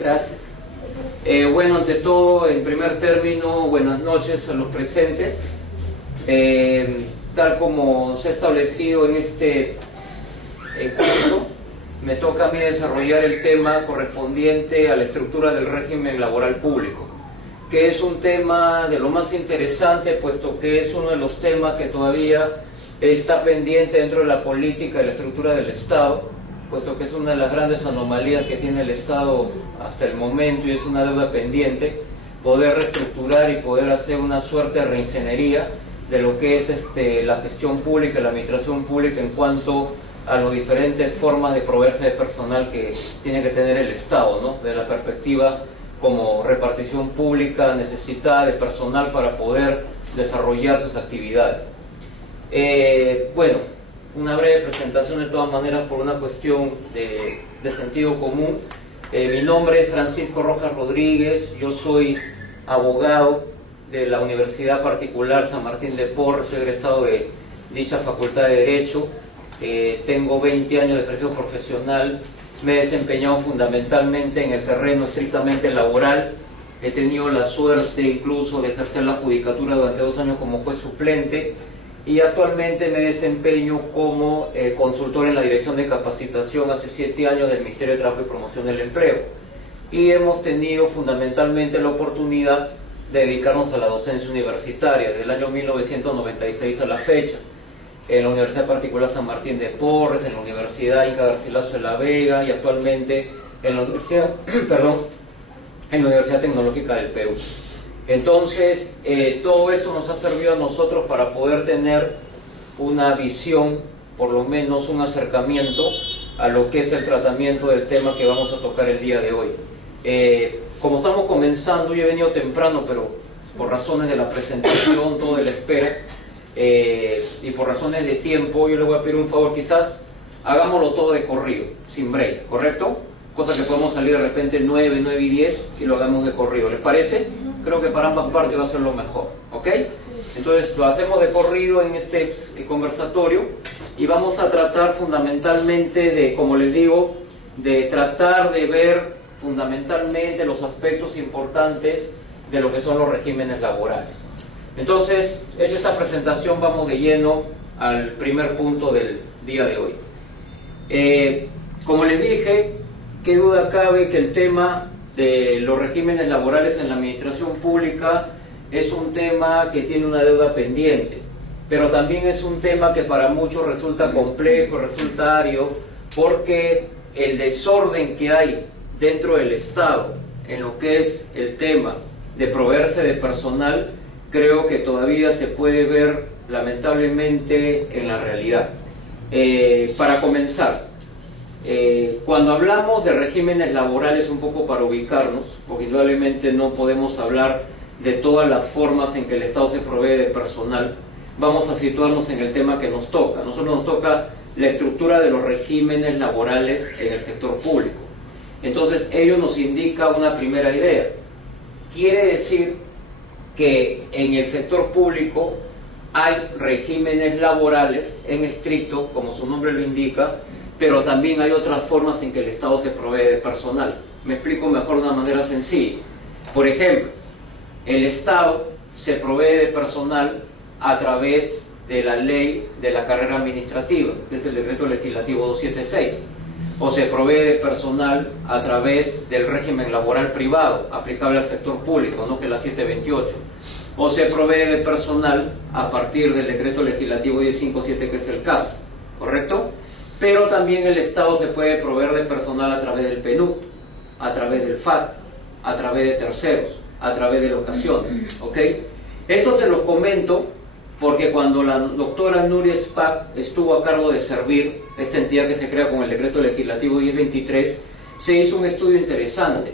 Gracias. Bueno, ante todo, en primer término, buenas noches a los presentes. Tal como se ha establecido en este curso, me toca a mí desarrollar el tema correspondiente a la estructura del régimen laboral público, que es un tema de lo más interesante, puesto que es uno de los temas que todavía está pendiente dentro de la política y la estructura del Estado, puesto que es una de las grandes anomalías que tiene el Estado hasta el momento y es una deuda pendiente, poder reestructurar y poder hacer una suerte de reingeniería de lo que es la gestión pública, la administración pública en cuanto a las diferentes formas de proveerse de personal que tiene que tener el Estado, ¿no? De la perspectiva como repartición pública necesitada de personal para poder desarrollar sus actividades. Bueno, una breve presentación de todas maneras por una cuestión de sentido común. Mi nombre es Francisco Rojas Rodríguez, yo soy abogado de la Universidad Particular San Martín de Porres, soy egresado de dicha Facultad de Derecho, tengo 20 años de ejercicio profesional, me he desempeñado fundamentalmente en el terreno estrictamente laboral, he tenido la suerte incluso de ejercer la judicatura durante 2 años como juez suplente, y actualmente me desempeño como consultor en la Dirección de Capacitación hace 7 años del Ministerio de Trabajo y Promoción del Empleo. Y hemos tenido fundamentalmente la oportunidad de dedicarnos a la docencia universitaria desde el año 1996 a la fecha, en la Universidad Particular San Martín de Porres, en la Universidad Inca Garcilaso de la Vega y actualmente en la Universidad, en la Universidad Tecnológica del Perú. Entonces, todo esto nos ha servido a nosotros para poder tener una visión, por lo menos un acercamiento a lo que es el tratamiento del tema que vamos a tocar el día de hoy. Como estamos comenzando, yo he venido temprano, pero por razones de la presentación, todo de la espera, y por razones de tiempo, yo le voy a pedir un favor, quizás hagámoslo todo de corrido, sin break, ¿correcto? Cosa que podemos salir de repente 9, 9 y 10 si lo hagamos de corrido, ¿les parece? Creo que para ambas partes va a ser lo mejor, ¿ok? Entonces lo hacemos de corrido en este conversatorio y vamos a tratar fundamentalmente de, como les digo, de tratar de ver fundamentalmente los aspectos importantes de lo que son los regímenes laborales. Entonces, hecha esta presentación, vamos de lleno al primer punto del día de hoy. Como les dije, qué duda cabe que el tema de los regímenes laborales en la administración pública es un tema que tiene una deuda pendiente, pero también es un tema que para muchos resulta complejo, resulta árido, porque el desorden que hay dentro del Estado en lo que es el tema de proveerse de personal, creo que todavía se puede ver lamentablemente en la realidad. Para comenzar, cuando hablamos de regímenes laborales, un poco para ubicarnos, porque indudablemente no podemos hablar de todas las formas en que el Estado se provee de personal, vamos a situarnos en el tema que nos toca. A nosotros nos toca la estructura de los regímenes laborales en el sector público. Entonces ello nos indica una primera idea. Quiere decir que en el sector público hay regímenes laborales en estricto, como su nombre lo indica, pero también hay otras formas en que el Estado se provee de personal. Me explico mejor de una manera sencilla. Por ejemplo, el Estado se provee de personal a través de la ley de la carrera administrativa, que es el decreto legislativo 276, o se provee de personal a través del régimen laboral privado aplicable al sector público, ¿no? Que es la 728, o se provee de personal a partir del decreto legislativo 1057, que es el CAS, ¿correcto? Pero también el Estado se puede proveer de personal a través del PNUD, a través del FAT, a través de terceros, a través de locaciones, ¿ok? Esto se lo comento porque cuando la doctora Nuria Spack estuvo a cargo de Servir, esta entidad que se crea con el decreto legislativo 1023, se hizo un estudio interesante,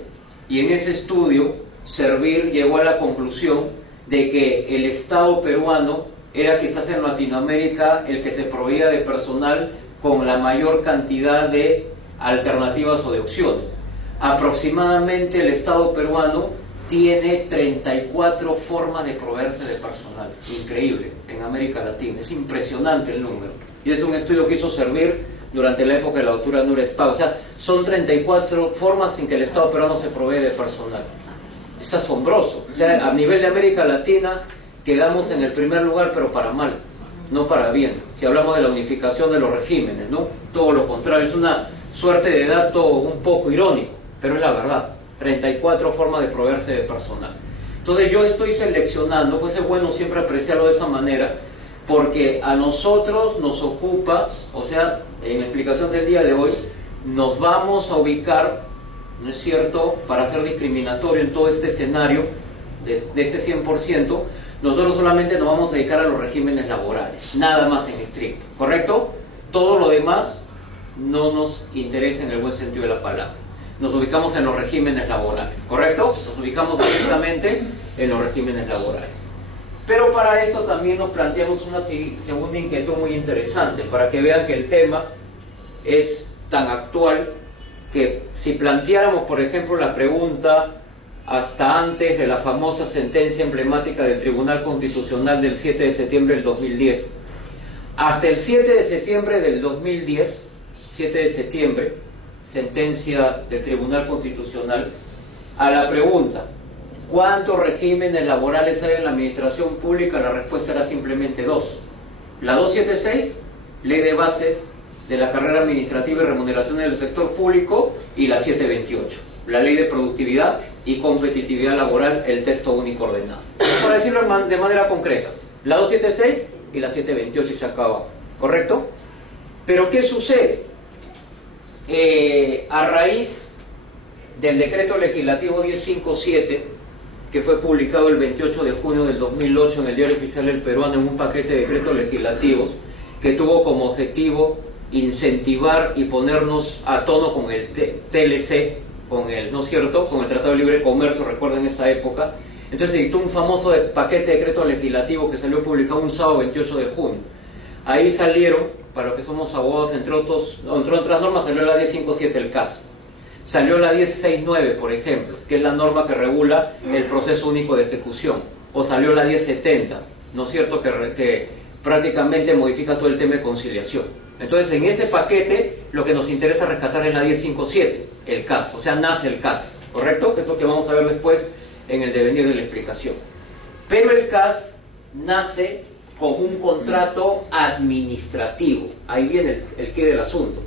y en ese estudio Servir llegó a la conclusión de que el Estado peruano era quizás en Latinoamérica el que se proveía de personal con la mayor cantidad de alternativas o de opciones. Aproximadamente el Estado peruano tiene 34 formas de proveerse de personal. Increíble, en América Latina. Es impresionante el número. Y es un estudio que hizo Servir durante la época de la doctora Núñez Paz. O sea, son 34 formas en que el Estado peruano se provee de personal. Es asombroso. O sea, a nivel de América Latina quedamos en el primer lugar, pero para mal, no para bien. Si hablamos de la unificación de los regímenes, ¿no? Todo lo contrario, es una suerte de dato un poco irónico, pero es la verdad. 34 formas de proveerse de personal. Entonces yo estoy seleccionando, pues es bueno siempre apreciarlo de esa manera, porque a nosotros nos ocupa, o sea, en la explicación del día de hoy, nos vamos a ubicar, ¿no es cierto?, para ser discriminatorio en todo este escenario de este 100%, nosotros solamente nos vamos a dedicar a los regímenes laborales, nada más en estricto, ¿correcto? Todo lo demás no nos interesa en el buen sentido de la palabra. Nos ubicamos en los regímenes laborales, ¿correcto? Nos ubicamos directamente en los regímenes laborales. Pero para esto también nos planteamos una segunda inquietud muy interesante, para que vean que el tema es tan actual que si planteáramos, por ejemplo, la pregunta hasta antes de la famosa sentencia emblemática del Tribunal Constitucional del 7 de septiembre del 2010, hasta el 7 de septiembre del 2010, 7 de septiembre, sentencia del Tribunal Constitucional, a la pregunta ¿cuántos regímenes laborales hay en la administración pública? La respuesta era simplemente dos. La 276, Ley de Bases de la Carrera Administrativa y Remuneraciones del Sector Público, y la 728, la Ley de Productividad y Competitividad Laboral, el texto único ordenado. Para decirlo de manera concreta, la 276 y la 728 y se acaba, ¿correcto? Pero ¿qué sucede? A raíz del decreto legislativo 1057, que fue publicado el 28 de junio del 2008 en el Diario Oficial del Peruano, en un paquete de decretos legislativos que tuvo como objetivo incentivar y ponernos a tono con el TLC, con el, ¿no es cierto?, con el Tratado de Libre Comercio, recuerden esa época. Entonces se dictó un famoso paquete de decretos legislativos que salió publicado un sábado 28 de junio. Ahí salieron, para los que somos abogados, entre otras normas, salió la 1057, el CAS. Salió la 1069, por ejemplo, que es la norma que regula el proceso único de ejecución. O salió la 1070, ¿no es cierto?, que prácticamente modifica todo el tema de conciliación. Entonces, en ese paquete, lo que nos interesa rescatar es la 1057, el CAS. O sea, nace el CAS, ¿correcto? Que es lo que vamos a ver después en el devenir de la explicación. Pero el CAS nace con un contrato administrativo. Ahí viene el qué del asunto.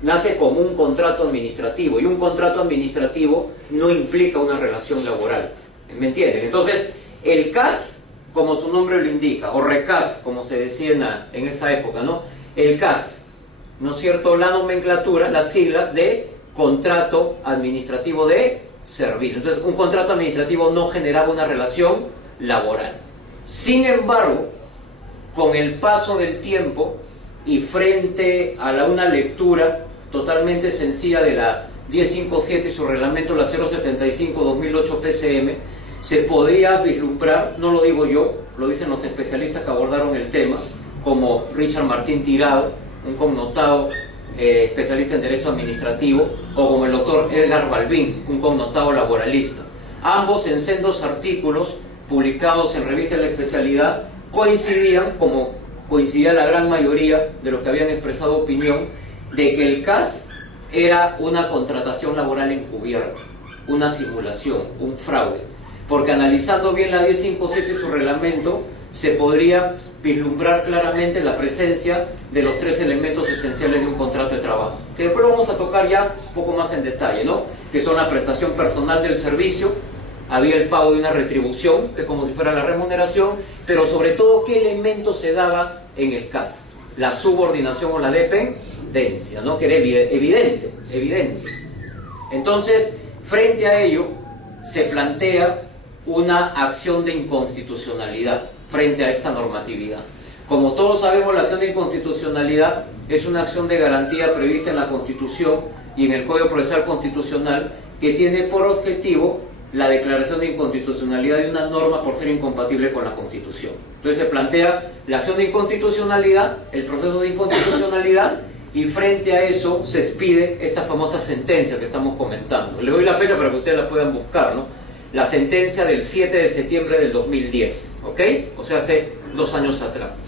Nace como un contrato administrativo, y un contrato administrativo no implica una relación laboral. ¿Me entienden? Entonces, el CAS, como su nombre lo indica, o RECAS, como se decía en esa época, ¿no? El CAS, ¿no es cierto?, la nomenclatura, las siglas de contrato administrativo de servicio. Entonces, un contrato administrativo no generaba una relación laboral. Sin embargo, con el paso del tiempo y frente a una lectura totalmente sencilla de la 1057 y su reglamento, la 075-2008 PCM, se podía vislumbrar, no lo digo yo, lo dicen los especialistas que abordaron el tema, como Richard Martín Tirado, un connotado especialista en Derecho Administrativo, o como el doctor Edgar Balbín, un connotado laboralista. Ambos en sendos artículos publicados en revistas de la especialidad coincidían, como coincidía la gran mayoría de los que habían expresado opinión, de que el CAS era una contratación laboral encubierta, una simulación, un fraude, porque analizando bien la 1057 y su reglamento, se podría vislumbrar claramente la presencia de los tres elementos esenciales de un contrato de trabajo, que después lo vamos a tocar ya un poco más en detalle, ¿no? Que son la prestación personal del servicio, había el pago de una retribución, que es como si fuera la remuneración, pero sobre todo, ¿qué elemento se daba en el CAS? La subordinación o la dependencia, ¿no?, que era evidente. Entonces, frente a ello, se plantea una acción de inconstitucionalidad frente a esta normatividad. Como todos sabemos, la acción de inconstitucionalidad es una acción de garantía prevista en la Constitución y en el Código Procesal Constitucional, que tiene por objetivo la declaración de inconstitucionalidad de una norma por ser incompatible con la Constitución. Entonces se plantea la acción de inconstitucionalidad, el proceso de inconstitucionalidad, y frente a eso se expide esta famosa sentencia que estamos comentando. Les doy la fecha para que ustedes la puedan buscar, ¿no? La sentencia del 7 de septiembre del 2010, ¿ok? O sea, hace 2 años atrás.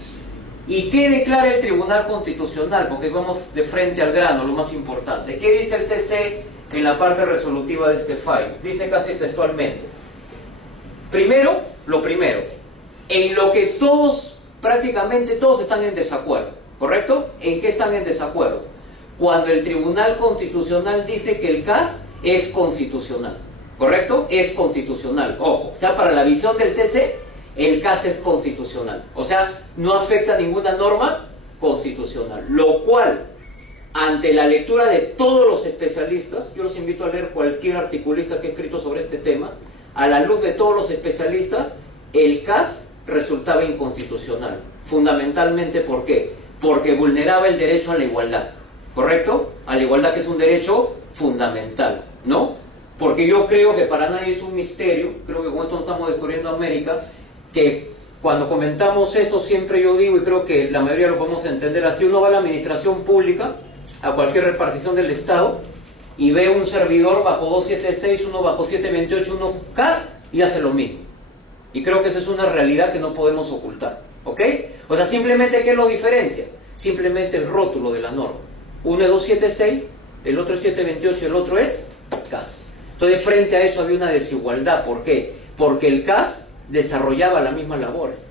¿Y qué declara el Tribunal Constitucional? Porque vamos de frente al grano, lo más importante. ¿Qué dice el TC en la parte resolutiva de este fallo? Dice casi textualmente. Primero, lo primero, en lo que todos, prácticamente todos están en desacuerdo, ¿correcto? ¿En qué están en desacuerdo? Cuando el Tribunal Constitucional dice que el CAS es constitucional, ¿correcto? Es constitucional, ojo, o sea, para la visión del TC, el CAS es constitucional, o sea, no afecta ninguna norma constitucional, lo cual, ante la lectura de todos los especialistas, yo los invito a leer cualquier articulista que ha escrito sobre este tema, a la luz de todos los especialistas, el CAS resultaba inconstitucional, fundamentalmente, ¿por qué? Porque vulneraba el derecho a la igualdad, ¿correcto? A la igualdad, que es un derecho fundamental, ¿no? Porque yo creo que para nadie es un misterio, creo que con esto no estamos descubriendo América, que cuando comentamos esto siempre yo digo, y creo que la mayoría lo podemos entender así, uno va a la administración pública, a cualquier repartición del Estado, y ve un servidor bajo 276, uno bajo 728, uno CAS, y hace lo mismo. Y creo que esa es una realidad que no podemos ocultar, ¿ok? O sea, simplemente, ¿qué lo diferencia? Simplemente el rótulo de la norma. Uno es 276, el otro es 728 y el otro es CAS. Entonces, frente a eso había una desigualdad. ¿Por qué? Porque el CAS desarrollaba las mismas labores,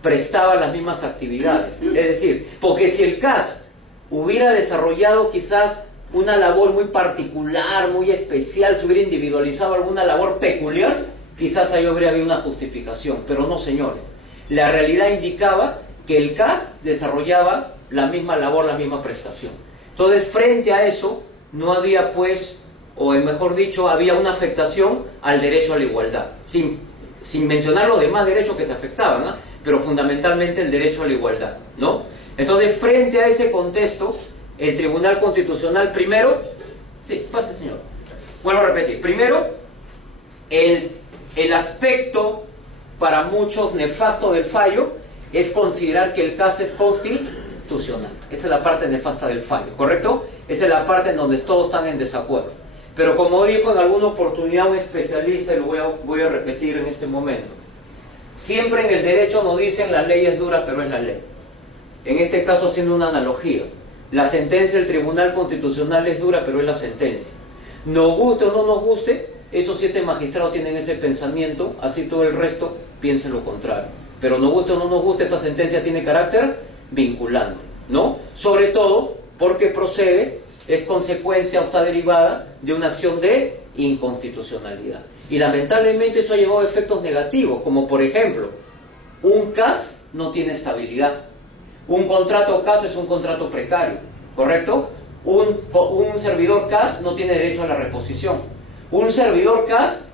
prestaba las mismas actividades. Es decir, porque si el CAS hubiera desarrollado quizás una labor muy particular, muy especial, se hubiera individualizado alguna labor peculiar, quizás ahí habría habido una justificación, pero no, señores. La realidad indicaba que el CAS desarrollaba la misma labor, la misma prestación. Entonces, frente a eso, no había pues, o mejor dicho, había una afectación al derecho a la igualdad, sin mencionar los demás derechos que se afectaban, ¿no? Pero fundamentalmente el derecho a la igualdad, ¿no? Entonces, frente a ese contexto, el Tribunal Constitucional, primero, sí, pase señor, vuelvo a repetir, primero, el aspecto para muchos nefasto del fallo es considerar que el CAS es constitucional. Esa es la parte nefasta del fallo, ¿correcto? Esa es la parte en donde todos están en desacuerdo. Pero como dijo en alguna oportunidad un especialista, y lo voy a repetir en este momento, siempre en el derecho nos dicen la ley es dura, pero es la ley. En este caso, haciendo una analogía, la sentencia del Tribunal Constitucional es dura, pero es la sentencia. Nos guste o no nos guste, esos 7 magistrados tienen ese pensamiento, así todo el resto piensa lo contrario. Pero nos guste o no nos guste, esa sentencia tiene carácter vinculante, ¿no? Sobre todo porque procede, es consecuencia o está derivada de una acción de inconstitucionalidad. Y lamentablemente eso ha llevado a efectos negativos, como por ejemplo, un CAS no tiene estabilidad. Un contrato CAS es un contrato precario, ¿correcto? Un servidor CAS no tiene derecho a la reposición. Un servidor CAS,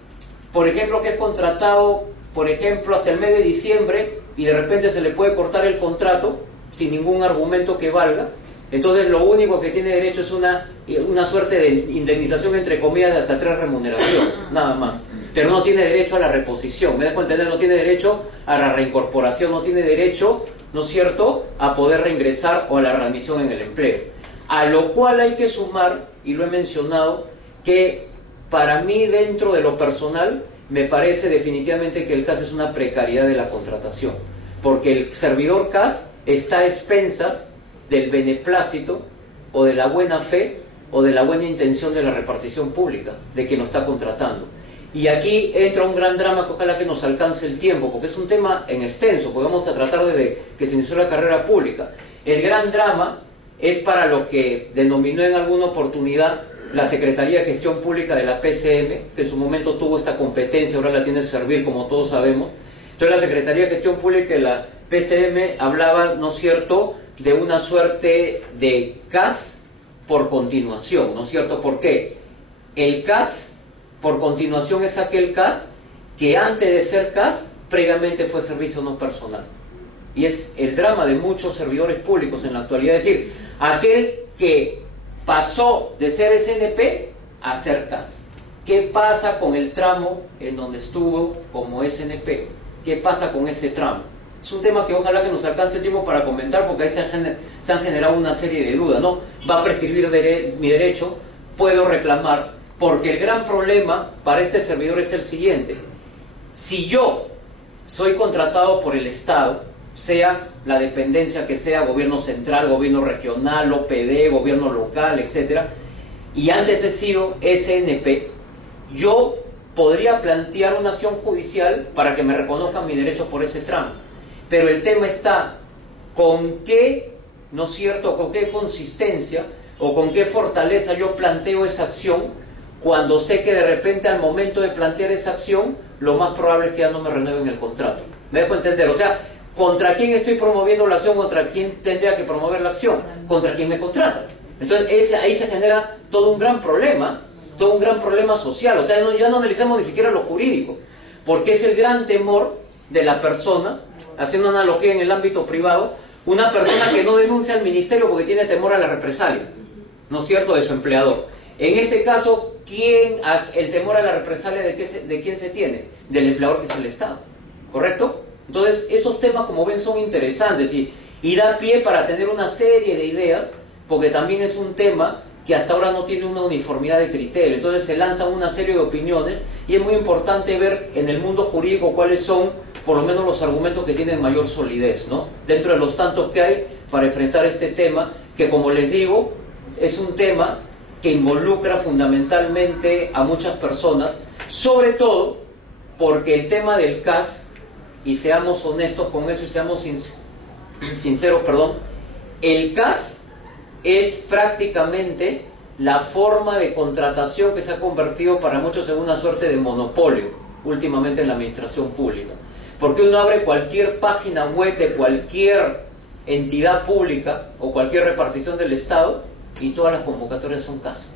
por ejemplo, que es contratado, por ejemplo, hasta el mes de diciembre y de repente se le puede cortar el contrato sin ningún argumento que valga, entonces lo único que tiene derecho es una suerte de indemnización, entre comillas, de hasta 3 remuneraciones, nada más. Pero no tiene derecho a la reposición, me dejo entender, no tiene derecho a la reincorporación, no tiene derecho, ¿no es cierto?, a poder reingresar o a la readmisión en el empleo. A lo cual hay que sumar, y lo he mencionado, que para mí dentro de lo personal me parece definitivamente que el CAS es una precariedad de la contratación, porque el servidor CAS está a expensas del beneplácito o de la buena fe o de la buena intención de la repartición pública, de quien lo está contratando. Y aquí entra un gran drama que ojalá que nos alcance el tiempo, porque es un tema en extenso, porque vamos a tratar desde que se inició la carrera pública. El gran drama es para lo que denominó en alguna oportunidad la Secretaría de Gestión Pública de la PCM, que en su momento tuvo esta competencia, ahora la tiene que servir, como todos sabemos. Entonces la Secretaría de Gestión Pública de la PCM hablaba, ¿no es cierto?, de una suerte de CAS por continuación, ¿no es cierto? ¿Por qué? El CAS por continuación es aquel CAS que antes de ser CAS previamente fue servicio no personal. Y es el drama de muchos servidores públicos en la actualidad, es decir, aquel que pasó de ser SNP a ser CAS. ¿Qué pasa con el tramo en donde estuvo como SNP? ¿Qué pasa con ese tramo? Es un tema que ojalá que nos alcance el tiempo para comentar, porque ahí se han generado una serie de dudas, ¿no? ¿Va a prescribir mi derecho? ¿Puedo reclamar? Porque el gran problema para este servidor es el siguiente. Si yo soy contratado por el Estado, sea la dependencia que sea, gobierno central, gobierno regional, OPD, gobierno local, etcétera, y antes he sido SNP, yo podría plantear una acción judicial para que me reconozcan mi derecho por ese tramo. Pero el tema está con qué, ¿no es cierto?, con qué consistencia o con qué fortaleza yo planteo esa acción, cuando sé que de repente al momento de plantear esa acción, lo más probable es que ya no me renueven el contrato. ¿Me dejo entender? O sea, ¿contra quién estoy promoviendo la acción? ¿Contra quién tendría que promover la acción? ¿Contra quién me contrata? Entonces ahí se genera todo un gran problema social. O sea, ya no analizamos ni siquiera lo jurídico, porque es el gran temor de la persona, haciendo una analogía en el ámbito privado, una persona que no denuncia al ministerio porque tiene temor a la represalia, ¿no es cierto?, de su empleador. En este caso, el temor a la represalia de quién se tiene? Del empleador, que es el Estado, ¿correcto? Entonces, esos temas, como ven, son interesantes y da pie para tener una serie de ideas, porque también es un tema que hasta ahora no tiene una uniformidad de criterio. Entonces se lanzan una serie de opiniones y es muy importante ver en el mundo jurídico cuáles son, por lo menos, los argumentos que tienen mayor solidez, ¿no?, dentro de los tantos que hay para enfrentar este tema, que, como les digo, es un tema que involucra fundamentalmente a muchas personas, sobre todo porque el tema del CAS, y seamos honestos con eso y seamos sinceros, el CAS es prácticamente la forma de contratación que se ha convertido para muchos en una suerte de monopolio últimamente en la administración pública. Porque uno abre cualquier página web de cualquier entidad pública o cualquier repartición del Estado y todas las convocatorias son CAS.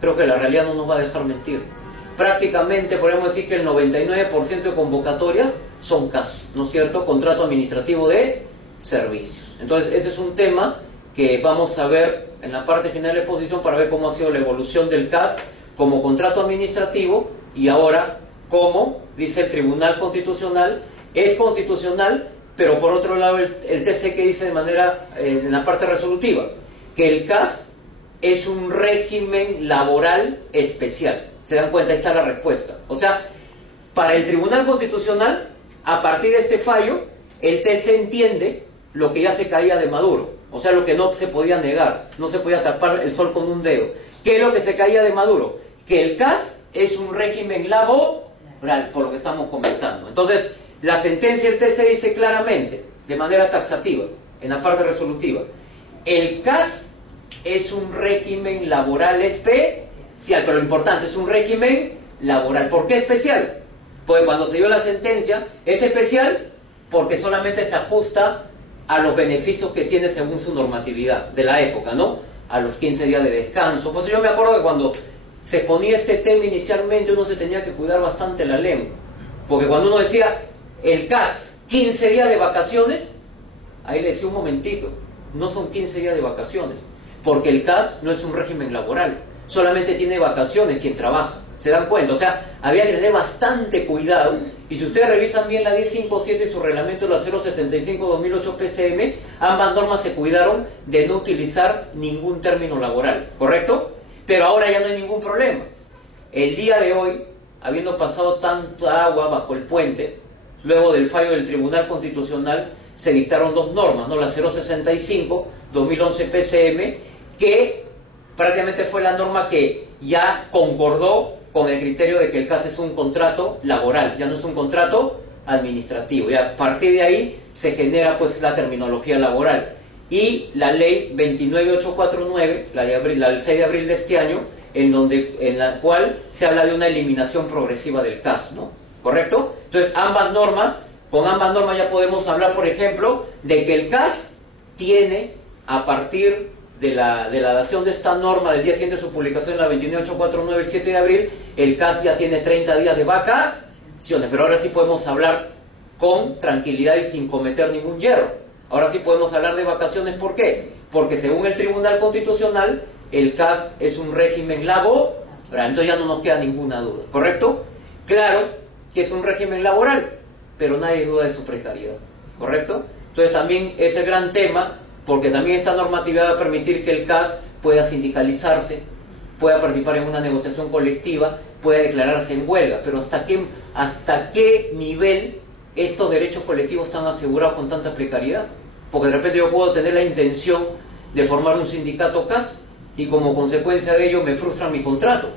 Creo que la realidad no nos va a dejar mentir. Prácticamente podemos decir que el 99% de convocatorias son CAS, ¿no es cierto?, contrato administrativo de servicios. Entonces ese es un tema que vamos a ver en la parte final de la exposición para ver cómo ha sido la evolución del CAS como contrato administrativo y ahora cómo, dice el Tribunal Constitucional, es constitucional, pero por otro lado el TC que dice de manera, en la parte resolutiva, que el CAS es un régimen laboral especial. ¿Se dan cuenta? Ahí está la respuesta. O sea, para el Tribunal Constitucional, a partir de este fallo, el TC entiende lo que ya se caía de Maduro. O sea, lo que no se podía negar, no se podía tapar el sol con un dedo. ¿Qué es lo que se caía de Maduro? Que el CAS es un régimen laboral, por lo que estamos comentando. Entonces, la sentencia del TC dice claramente, de manera taxativa, en la parte resolutiva, el CAS es un régimen laboral especial, pero lo importante, es un régimen laboral. ¿Por qué especial? Porque cuando se dio la sentencia, es especial porque solamente se ajusta a los beneficios que tiene según su normatividad de la época, ¿no? A los 15 días de descanso. Pues yo me acuerdo que cuando se ponía este tema inicialmente uno se tenía que cuidar bastante la lengua, porque cuando uno decía el CAS, 15 días de vacaciones, ahí le decía un momentito, no son 15 días de vacaciones, porque el CAS no es un régimen laboral, solamente tiene vacaciones quien trabaja. ¿Se dan cuenta? O sea, había que tener bastante cuidado. Y si ustedes revisan bien la 1057 y su reglamento, la 075-2008 PCM, ambas normas se cuidaron de no utilizar ningún término laboral, ¿correcto? Pero ahora ya no hay ningún problema. El día de hoy, habiendo pasado tanta agua bajo el puente, luego del fallo del Tribunal Constitucional, se dictaron dos normas, ¿no? La 065-2011 PCM, que prácticamente fue la norma que ya concordó con el criterio de que el CAS es un contrato laboral, ya no es un contrato administrativo. Y a partir de ahí se genera pues la terminología laboral. Y la ley 29849, la del 6 de abril de este año, en la cual se habla de una eliminación progresiva del CAS, ¿no? ¿Correcto? Entonces, con ambas normas ya podemos hablar, por ejemplo, de que el CAS tiene, a partir de la dación de esta norma del día siguiente de su publicación en la 29849 el 7 de abril, el CAS ya tiene 30 días de vacaciones, pero ahora sí podemos hablar con tranquilidad y sin cometer ningún yerro. Ahora sí podemos hablar de vacaciones. ¿Por qué? Porque según el Tribunal Constitucional, el CAS es un régimen laboral, entonces ya no nos queda ninguna duda, ¿correcto? Claro que es un régimen laboral, pero nadie duda de su precariedad, ¿correcto? Entonces también es el gran tema, porque también esta normatividad va a permitir que el CAS pueda sindicalizarse, pueda participar en una negociación colectiva, pueda declararse en huelga, pero ¿hasta qué nivel estos derechos colectivos están asegurados con tanta precariedad. Porque de repente yo puedo tener la intención de formar un sindicato CAS y como consecuencia de ello me frustran mi contrato.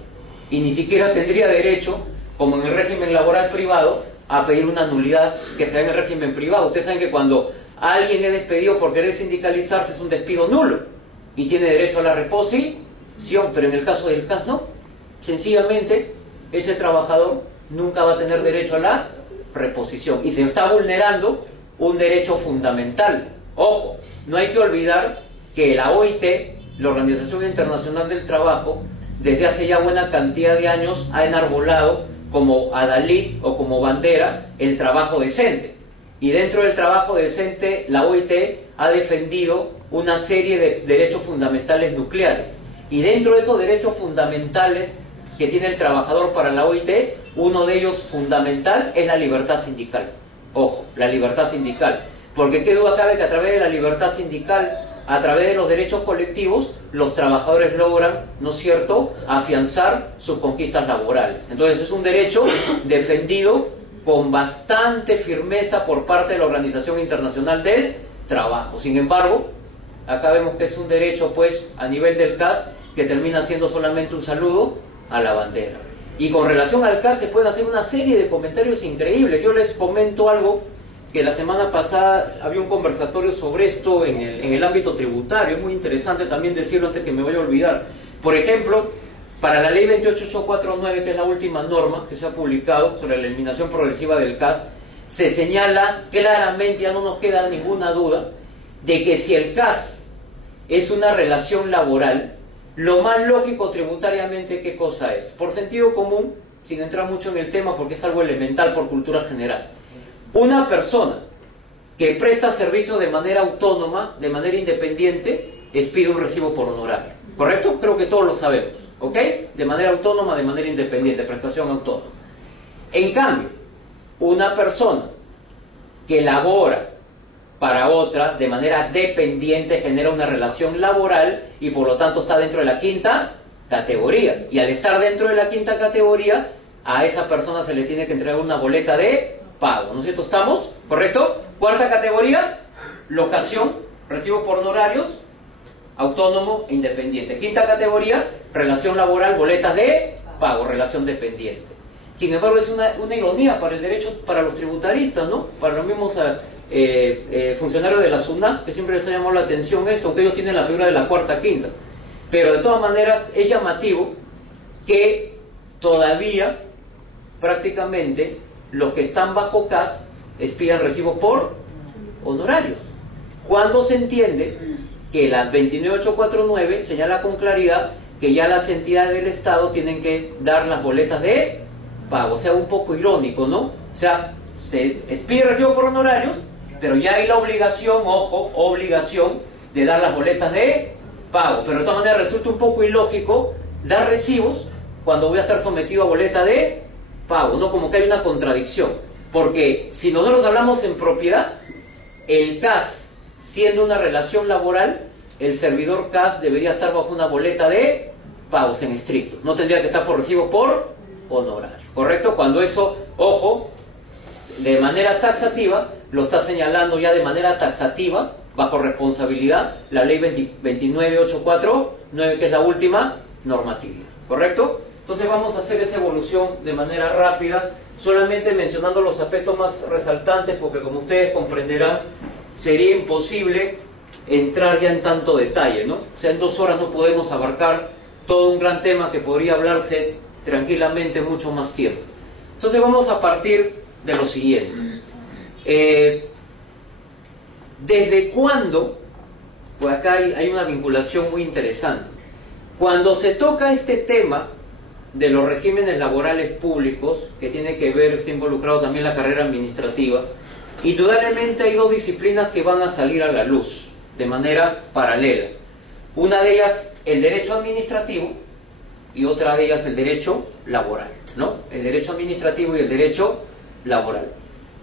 Y ni siquiera tendría derecho, como en el régimen laboral privado, a pedir una nulidad que sea en el régimen privado. Ustedes saben que cuando alguien es despedido por querer sindicalizarse es un despido nulo y tiene derecho a la reposición, pero en el caso del CAS no. Sencillamente ese trabajador nunca va a tener derecho a la reposición y se está vulnerando un derecho fundamental. Ojo, no hay que olvidar que la OIT, la Organización Internacional del Trabajo, desde hace ya buena cantidad de años ha enarbolado como adalid o como bandera el trabajo decente. Y dentro del trabajo decente, la OIT ha defendido una serie de derechos fundamentales nucleares. Y dentro de esos derechos fundamentales que tiene el trabajador para la OIT, uno de ellos fundamental es la libertad sindical. Ojo, la libertad sindical. Porque qué duda cabe que a través de la libertad sindical, a través de los derechos colectivos, los trabajadores logran, ¿no es cierto?, afianzar sus conquistas laborales. Entonces es un derecho defendido con bastante firmeza por parte de la Organización Internacional del Trabajo. Sin embargo, acá vemos que es un derecho, pues, a nivel del CAS, que termina siendo solamente un saludo a la bandera. Y con relación al CAS se pueden hacer una serie de comentarios increíbles. Yo les comento algo que la semana pasada había un conversatorio sobre esto en el ámbito tributario. Es muy interesante también decirlo antes que me vaya a olvidar. Por ejemplo, para la ley 28849, que es la última norma que se ha publicado sobre la eliminación progresiva del CAS, se señala claramente, ya no nos queda ninguna duda, de que si el CAS es una relación laboral, lo más lógico tributariamente, ¿qué cosa es? Por sentido común, sin entrar mucho en el tema porque es algo elemental por cultura general. Una persona que presta servicio de manera autónoma, de manera independiente, expide un recibo por honorario. ¿Correcto? Creo que todos lo sabemos. ¿Ok? De manera autónoma, de manera independiente, prestación autónoma. En cambio, una persona que labora para otra de manera dependiente genera una relación laboral y por lo tanto está dentro de la quinta categoría. Y al estar dentro de la quinta categoría, a esa persona se le tiene que entregar una boleta de pago. ¿No es cierto? ¿Estamos? ¿Correcto? Cuarta categoría, locación, recibo por honorarios, autónomo e independiente. Quinta categoría, relación laboral, boletas de pago, relación dependiente. Sin embargo, es una ironía para el derecho, para los tributaristas, ¿no? Para los mismos funcionarios de la SUNAT, que siempre les ha llamado la atención esto, aunque ellos tienen la figura de la cuarta, quinta. Pero de todas maneras, es llamativo que todavía, prácticamente, los que están bajo CAS expidan recibos por honorarios. Cuando se entiende que la 29849 señala con claridad que ya las entidades del Estado tienen que dar las boletas de pago. O sea, un poco irónico, ¿no? O sea, se expide recibo por honorarios, pero ya hay la obligación, ojo, obligación de dar las boletas de pago. Pero de todas maneras resulta un poco ilógico dar recibos cuando voy a estar sometido a boleta de pago, ¿no? Como que hay una contradicción. Porque si nosotros hablamos en propiedad, el CAS, siendo una relación laboral, el servidor CAS debería estar bajo una boleta de pagos en estricto. No tendría que estar por recibo por honorario. ¿Correcto? Cuando eso, ojo, de manera taxativa, lo está señalando ya de manera taxativa, bajo responsabilidad, la ley 29849, que es la última normatividad. ¿Correcto? Entonces vamos a hacer esa evolución de manera rápida, solamente mencionando los aspectos más resaltantes, porque como ustedes comprenderán, sería imposible entrar ya en tanto detalle, ¿no? O sea, en 2 horas no podemos abarcar todo un gran tema que podría hablarse tranquilamente mucho más tiempo. Entonces vamos a partir de lo siguiente. ¿Desde cuándo? Pues acá hay una vinculación muy interesante. Cuando se toca este tema de los regímenes laborales públicos, que tiene que ver, está involucrado también la carrera administrativa, indudablemente hay 2 disciplinas que van a salir a la luz de manera paralela. Una de ellas, el derecho administrativo, y otra de ellas, el derecho laboral, ¿no? El derecho administrativo y el derecho laboral.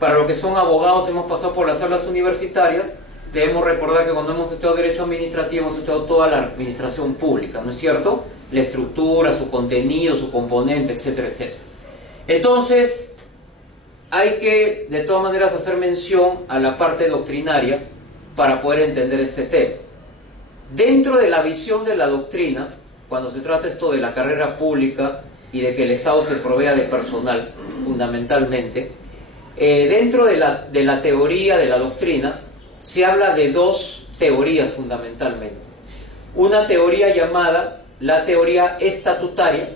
Para los que son abogados, hemos pasado por las aulas universitarias, debemos recordar que cuando hemos estudiado derecho administrativo, hemos estudiado toda la administración pública, ¿no es cierto? La estructura, su contenido, su componente, etcétera, etcétera. Entonces, hay que de todas maneras hacer mención a la parte doctrinaria para poder entender este tema. Dentro de la visión de la doctrina, cuando se trata esto de la carrera pública y de que el Estado se provea de personal, fundamentalmente, dentro de la teoría de la doctrina, se habla de dos teorías fundamentalmente. Una teoría llamada la teoría estatutaria,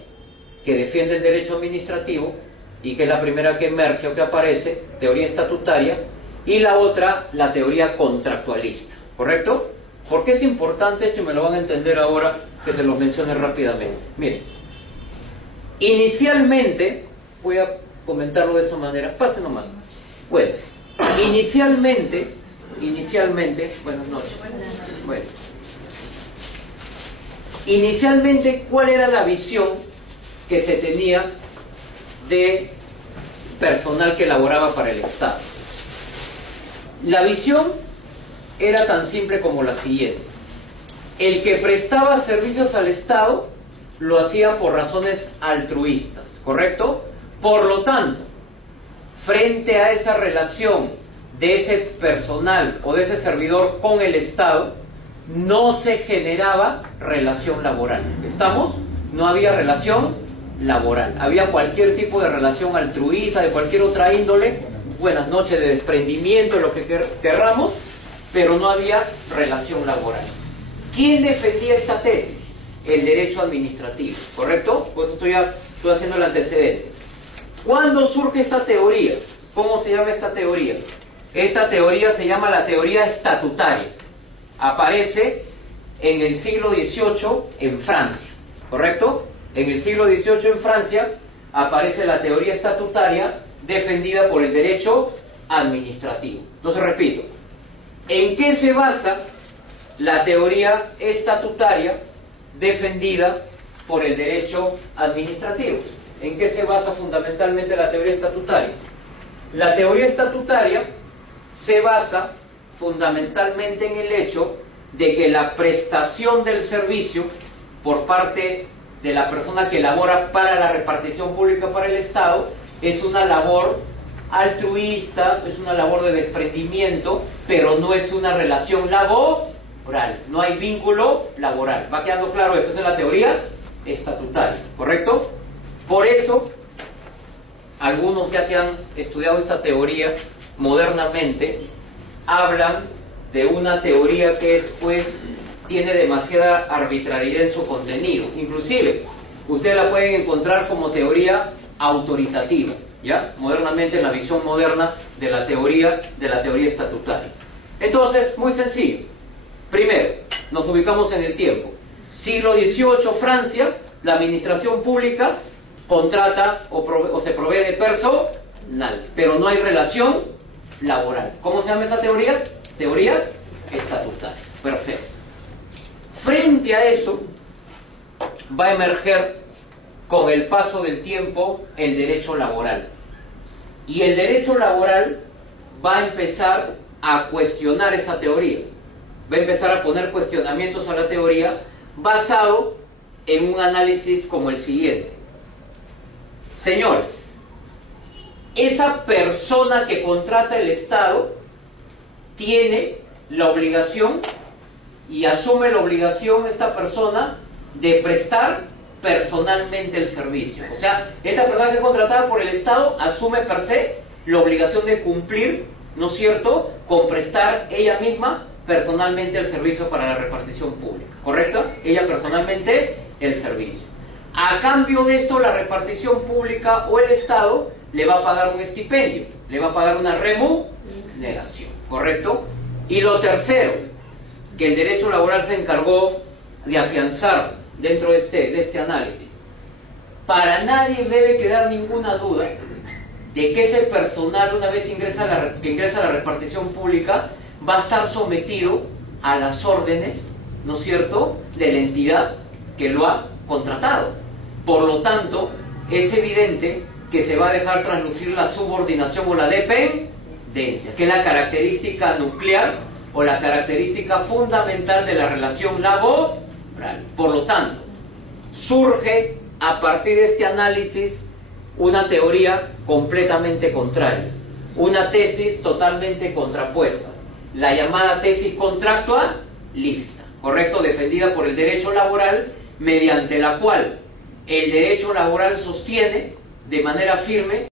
que defiende el derecho administrativo y que es la primera que emerge o que aparece, teoría estatutaria, y la otra, la teoría contractualista, ¿correcto? ¿Por qué es importante esto? Y me lo van a entender ahora que se los mencione rápidamente. Miren, inicialmente, voy a comentarlo de esa manera, pase nomás. Bueno, inicialmente, buenas noches. Bueno, inicialmente, ¿cuál era la visión que se tenía de personal que laboraba para el Estado? La visión era tan simple como la siguiente: el que prestaba servicios al Estado lo hacía por razones altruistas, ¿correcto? Por lo tanto, frente a esa relación de ese personal o de ese servidor con el Estado, no se generaba relación laboral. ¿Estamos? No había relación laboral. Había cualquier tipo de relación altruista, de cualquier otra índole, buenas noches, de desprendimiento, lo que querramos, pero no había relación laboral. ¿Quién defendía esta tesis? El derecho administrativo, ¿correcto? Pues estoy haciendo el antecedente. ¿Cuándo surge esta teoría? ¿Cómo se llama esta teoría? Esta teoría se llama la teoría estatutaria. Aparece en el siglo XVIII en Francia, ¿correcto? En el siglo XVIII en Francia aparece la teoría estatutaria defendida por el derecho administrativo. Entonces, repito, ¿en qué se basa la teoría estatutaria defendida por el derecho administrativo? ¿En qué se basa fundamentalmente la teoría estatutaria? La teoría estatutaria se basa fundamentalmente en el hecho de que la prestación del servicio por parte de la persona que labora para la repartición pública para el Estado es una labor altruista, es una labor de desprendimiento, pero no es una relación laboral, no hay vínculo laboral. ¿Va quedando claro eso? Esa es la teoría estatutaria, ¿correcto? Por eso, algunos ya que han estudiado esta teoría modernamente, hablan de una teoría que pues tiene demasiada arbitrariedad en su contenido. Inclusive, ustedes la pueden encontrar como teoría autoritativa, ¿ya? Modernamente, en la visión moderna de la teoría estatutaria. Entonces, muy sencillo. Primero, nos ubicamos en el tiempo. Siglo XVIII, Francia, la administración pública contrata o se provee de personal, pero no hay relación laboral. ¿Cómo se llama esa teoría? Teoría estatutaria. Perfecto. Frente a eso, va a emerger con el paso del tiempo el derecho laboral. Y el derecho laboral va a empezar a cuestionar esa teoría. Va a empezar a poner cuestionamientos a la teoría basado en un análisis como el siguiente. Señores, esa persona que contrata el Estado tiene la obligación y asume la obligación esta persona de prestar personalmente el servicio. O sea, esta persona que es contratada por el Estado asume per se la obligación de cumplir, ¿no es cierto?, con prestar ella misma personalmente el servicio para la repartición pública, ¿correcto? Ella personalmente el servicio. A cambio de esto, la repartición pública o el Estado le va a pagar un estipendio, le va a pagar una remuneración, ¿correcto? Y lo tercero, que el derecho laboral se encargó de afianzar dentro de este análisis. Para nadie debe quedar ninguna duda de que ese personal, una vez que ingresa a la repartición pública, va a estar sometido a las órdenes, ¿no es cierto?, de la entidad que lo ha contratado. Por lo tanto, es evidente que se va a dejar traslucir la subordinación o la dependencia, que es la característica nuclear o la característica fundamental de la relación laboral. Por lo tanto, surge a partir de este análisis una teoría completamente contraria, una tesis totalmente contrapuesta, la llamada tesis contractualista, ¿correcto? Defendida por el derecho laboral, mediante la cual el derecho laboral sostiene de manera firme